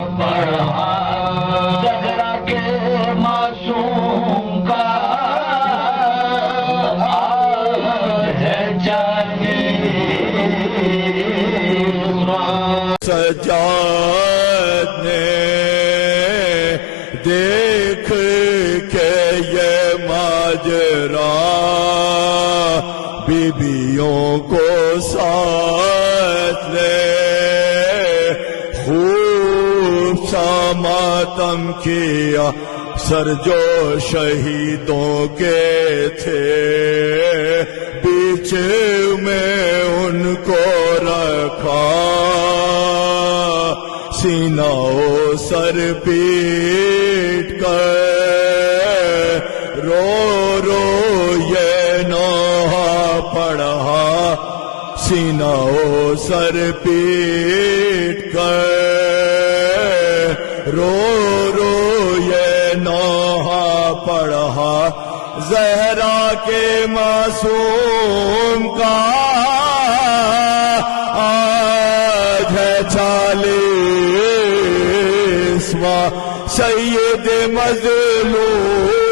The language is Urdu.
پڑھا زہرا کے معصوم کا آج ہے سجاد نے دیکھ کے یہ ماجرا بیبیوں کو ساتھ لے خوب سا ماتم کیا سر جو شہیدوں کے تھے بیچ میں ان کو رکھا سینہ و سر پیٹ کر رو رو یہ نوحہ پڑھا سینہ و سر پیٹ کر رو رو یہ نوحہ پڑھا زہرا کے معصوم کا آج ہے 40واں سید مظلوم